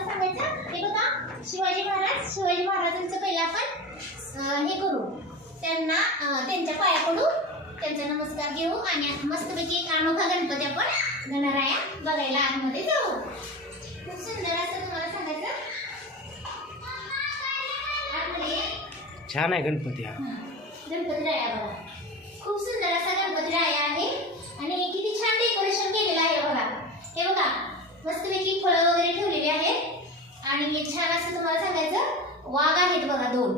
तुम्हाला सांगायचं हे बघा शिवाजी महाराज शिवाजी महाराजांचं पहिलं आपण हे करू. त्यांना त्यांच्या पाया पडू त्यांचा नमस्कार घेऊ आणि मस्तपैकी एक अनोखा गणपती आपण गणराया बघायला आतमध्ये जाऊ. खूप सुंदर असं तुम्हाला सांगायचं. आतमध्ये. छान आहे गणपती हा. गणपती राया बघा. खूप सुंदर असा गणपती राया आहे. आणि किती छान डेकोरेशन केलेलं आहे बघा हे बघा मस्तपैकी फळं वगैरे ठेवलेली आहेत आणि हे छान असं तुम्हाला सांगायचं वाघ आहेत बघा दोन.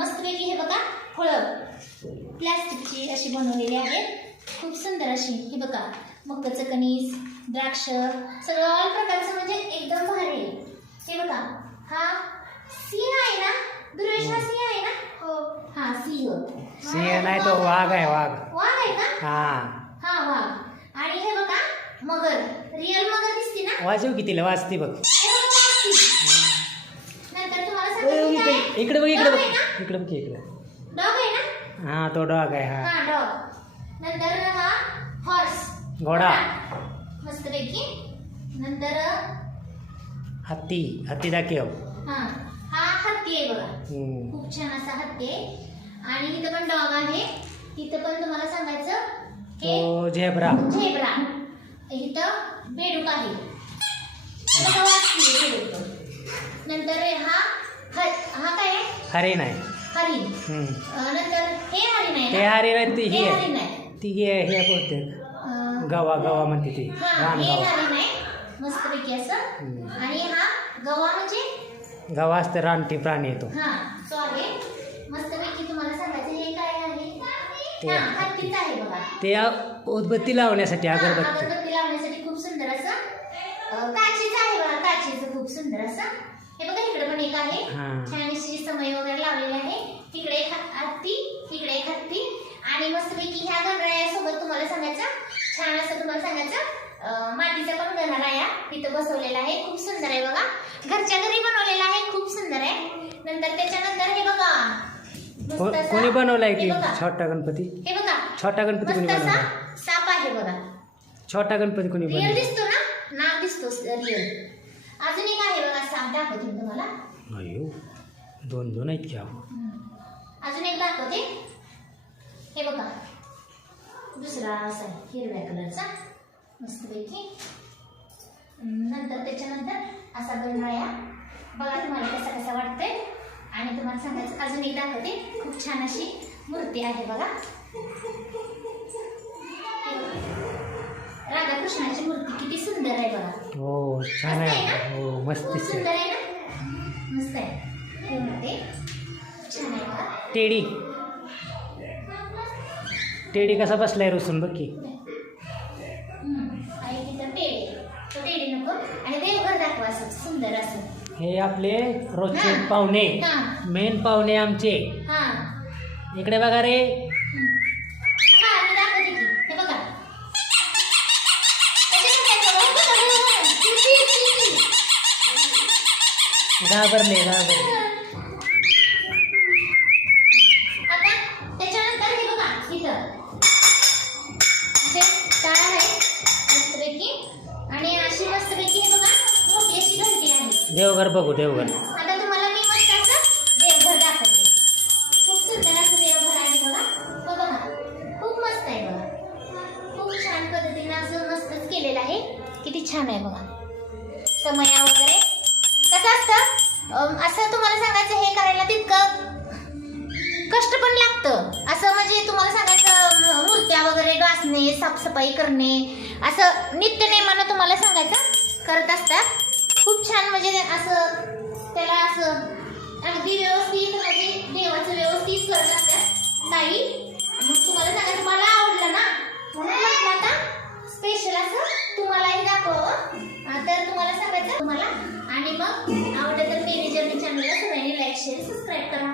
मस्तपैकी हे बघा फळं. प्लॅस्टिकची अशी बनवलेली आहेत. खूप सुंदर अशी. हे बघा मकाचं कणीस द्राक्ष सगळं ऑल प्रकारचं म्हणजे एकदम भारी आहे. हे बघा हा सिंह आहे ना? दुर्वेश हा सिंह आहे ना? हो हा सिंह. सिंह नाही तो वाघ आहे वाघ. वाघ आहे का? हा. हा वाघ. आणि हे बघा मगर. रिअल मगर दिसते ना? वाजव की तिला वाजते बघ हे बघा, वाजते. नंतर तुम्हाला ए, सांगते इकडे बघ इकडे बघ? इकडे बघ की इकडे डॉग आहे ना? हा तो डॉग आहे हा. हा डॉग. नंतर हा हॉर्स घोडा. मस्तपैकी. नंतर हत्ती हत्ती दाखव. हा हा हत्ती आहे बघा. खूप छान असा हत्ती आहे. आणि इथं पण डॉग आहे. तिथं पण तुम्हाला सांगायचं हे तो झेब्रा. झेब्रा. इथं बेडूक आहे. नंतर हा ह- हा काय आहे? हरिण आहे हरिण हम्म. अं, नंतर हे हरिण आहे ते ना? हरिण आहे ती हे ही आहे. आहे ती हे हे बोलते. अं, गवा गवा म्हणते ती. हा हे गवा. हरिण आहे मस्तपैकी असं. हम्म. आणि हा गवा म्हणजे? गवा असते रानटी प्राणी येतो हा तो आहे. मस्तपैकी तुम्हाला सांगायचं हे काय आहे? ते हा आहे. हत्तीच आहे बघा. ते उदबत्ती लावण्यासाठी हा, अगरबत्ती. अगरबत्ती लावण्यासाठी खूप सुंदर असं. अं, काचेचं आहे बघा काचेचं खूप सुंदर एक आहे. छान अशी समय वगैरे लावलेली आहे. तिकडे एक हत्ती तिकडे एक हत्ती आणि मस्तपैकी ह्या गणरायासोबत तुम्हाला सांगायचं छान असं तुम्हाला सांगायचं मातीचा पण गणराया इथं बसवलेला आहे. खूप सुंदर आहे बघा. घरच्या घरी बनवलेला आहे. खूप सुंदर आहे. नंतर त्याच्यानंतर हे बघा. कोणी बनवलाय की बघा. छोटा गणपती? हे बघा. छोटा गणपती कोणी बनवला साप आहे बघा. छोटा गणपती कोणी बनवला दिसतो ना? नाव दिसतो रिअल अजून एक आहे बघा साप दाखवते तुम्हाला. अयो दोन दोन आहेत घ्या अजून एक दाखवते हे बघा. दुसरा असा आहे, हिरव्या कलरचा. मस्तपैकी. नंतर त्याच्यानंतर असा गणराया बघा तुम्हाला कसा कसा वाटतंय. आणि तुम्हाला सांगायचं अजून एक दाखवते. खूप छान अशी मूर्ती आहे बघा. राधाकृष्णाची मूर्ती किती सुंदर आहे बघा. हो छान आहे. हो मस्त सुंदर आहे ना? मस्त आहे. हे म्हणते छान आहे बघा टेडी. टेडी कसा बसलाय रुसून? बघ की. हम्म. आणि तिथं टेडी. तो टेडी नको. आणि देवघर दाखवा असं सुंदर असं. हे आपले रोजचे. पाहुणे. मेन पाहुणे आमचे. हा. इकडे बघा रे हा, मी दाखवते की. हे बघा. त्याच्यात काय करू? हे बघा, हे बघा. ची, ची, ची. घाबरले घाबरले आता त्याच्यानंतर हे बघा इथं असे टाळ आहे मस्तपैकी आणि अशी मस्तपैकी हे बघा मोठी अशी घंटी आहे. देवघर बघू देवघर. आता तुम्हाला मी मस्त असं देवघर दाखवते. खूप सुंदर असं देवघर आहे बघा. हो बघा खूप मस्त आहे बघा. खूप छान पद्धतीने असं मस्तच केलेलं आहे. किती छान आहे बघा. समया वगैरे. असं असतं. असं तुम्हाला सांगायचं हे करायला तितकं कष्ट पण लागतं. असं म्हणजे तुम्हाला सांगायचं मूर्त्या वगैरे घासणे साफसफाई करणे असं नित्यनेमानं तुम्हाला सांगायचं करत असतात खूप छान म्हणजे असं त्याला असं अगदी व्यवस्थित म्हणजे देवाचं व्यवस्थित करत असतात ताई मग तुम्हाला सांगायचं मला आवडलं ना. म्हणून म्हटलं आता स्पेशल असं तुम्हालाही दाखवावं. तर तुम्हाला सांगायचं तुम्हाला. आणि मग आवडलं तर मेरी जर्नी चॅनलला सगळ्यांनी लाईक शेअर सबस्क्राईब करा.